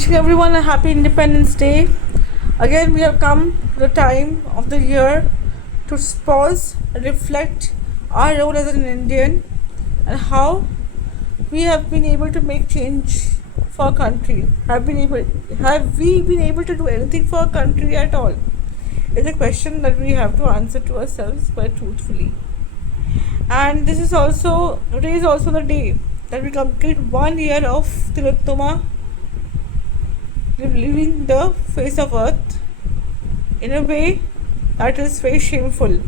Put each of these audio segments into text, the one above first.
Wishing everyone a happy Independence Day. Again, we have come to the time of the year to pause and reflect our role as an Indian and how we have been able to make change for our country. Have we been able to do anything for our country at all? It's a question that we have to answer to ourselves quite truthfully. And today is also the day that we complete 1 year of Tilottama leaving the face of earth in a way that is very shameful,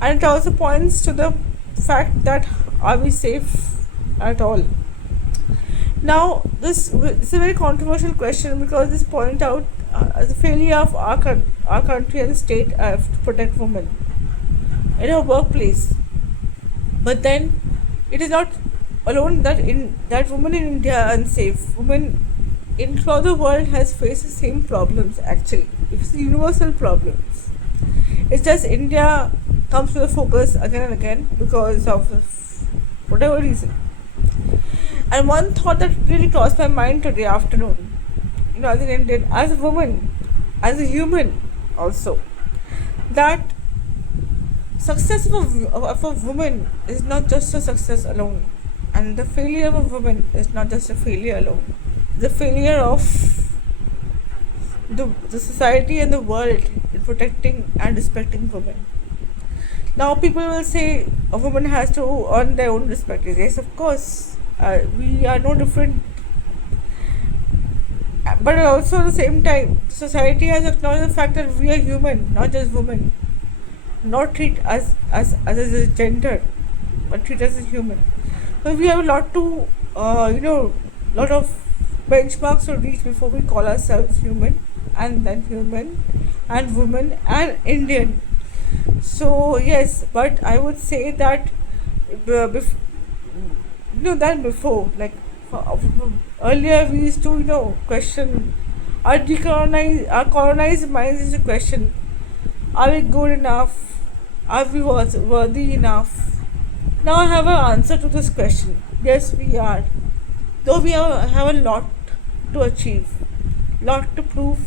and it also points to the fact that are we safe at all. Now this is a very controversial question because this point out the failure of our country and state to protect women in our workplace. But then it is not alone that women in India are unsafe. Women in throughout the world has faced the same problems. Actually, it's universal problems. It's just India comes to the focus again and again because of whatever reason. And one thought that really crossed my mind today afternoon, as an Indian, as a woman, as a human, also, that success of a woman is not just a success alone, and the failure of a woman is not just a failure alone. The failure of the society and the world in protecting and respecting women. Now, people will say a woman has to earn their own respect. Yes, of course, we are no different. But also at the same time, society has acknowledged the fact that we are human, not just women. Not treat us as a gender, but treat us as human. So we have a lot to, lot of benchmarks to reach before we call ourselves human, and then human, and woman, and Indian. So yes, but I would say that, before, like earlier, we used to question our colonized minds is a question: are we good enough? Are we worthy enough? Now I have an answer to this question. Yes, we are. Though we have a lot to achieve, lot to prove,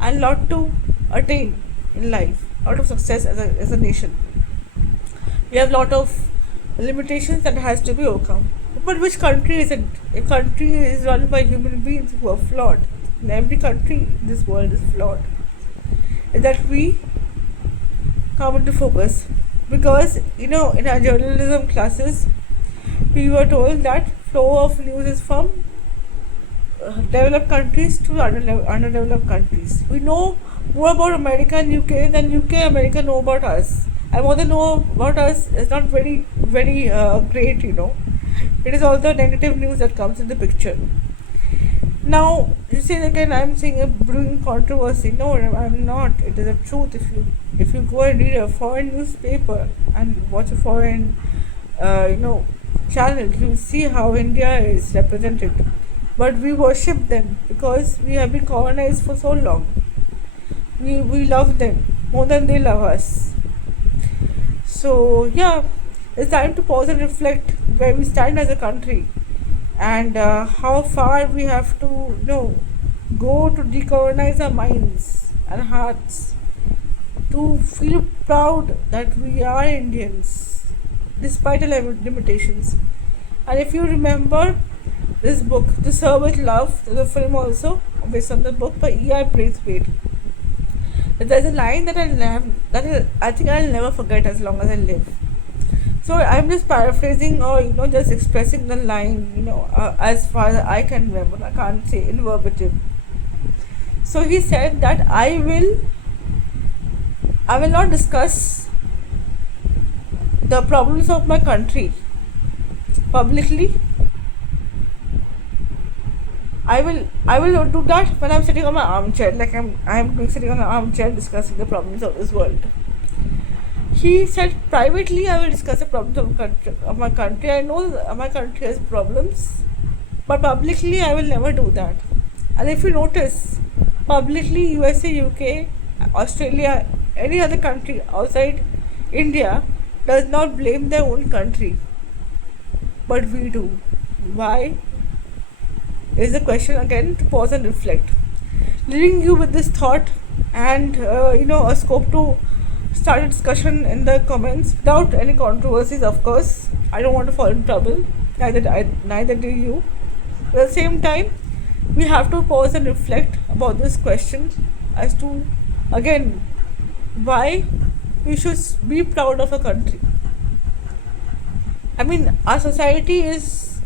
and lot to attain in life, lot of success as a nation. We have lot of limitations that has to be overcome. But which country isn't? A country is run by human beings who are flawed. And every country in this world is flawed. Is that we come into focus, because in our journalism classes we were told that flow of news is from developed countries to underdeveloped countries. We know more about America and UK than UK and America know about us, and what they know about us is not very great. It is all the negative news that comes in the picture. Now you say again I'm saying a brewing controversy. No, I'm not. It is a truth. If you go and read a foreign newspaper and watch a foreign channel, you will see how India is represented. But we worship them because we have been colonized for so long. We love them more than they love us. So yeah, it's time to pause and reflect where we stand as a country, and how far we have to go to decolonize our minds and hearts, to feel proud that we are Indians despite our limitations. And if you remember this book, To Serve With Love, there's a film also based on the book by E.R. Braithwaite. There's a line that I think I'll never forget as long as I live. So I'm just paraphrasing, or just expressing the line, as far as I can remember. I can't say in verbatim. So he said that I will not discuss the problems of my country publicly. I will do that when I'm sitting on my armchair, like I'm sitting on an armchair discussing the problems of this world. He said privately I will discuss the problems of my country. I know my country has problems, but publicly I will never do that. And if you notice, publicly USA, UK, Australia, any other country outside India does not blame their own country, but we do. Why? is the question again to pause and reflect. Leaving you with this thought and a scope to start a discussion in the comments without any controversies. Of course, I don't want to fall in trouble. Neither do you. But at the same time, we have to pause and reflect about this question as to again why we should be proud of a country. I mean, our society is.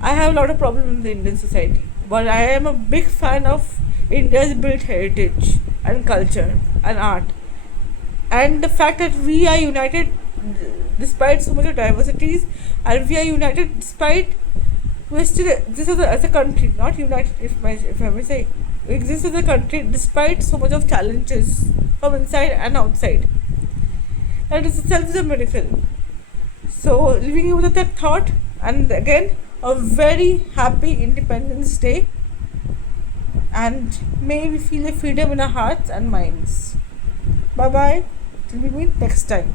I have a lot of problems in the Indian society, but I am a big fan of India's built heritage and culture and art, and the fact that we are united despite so much of diversities, and we are united despite we still exist as a country, not united. If I may say, we exist as a country despite so much of challenges from inside and outside. That is itself is a miracle. So, leaving you with that thought, and again, a very happy Independence Day, and may we feel a freedom in our hearts and minds. Bye bye. Till we meet next time.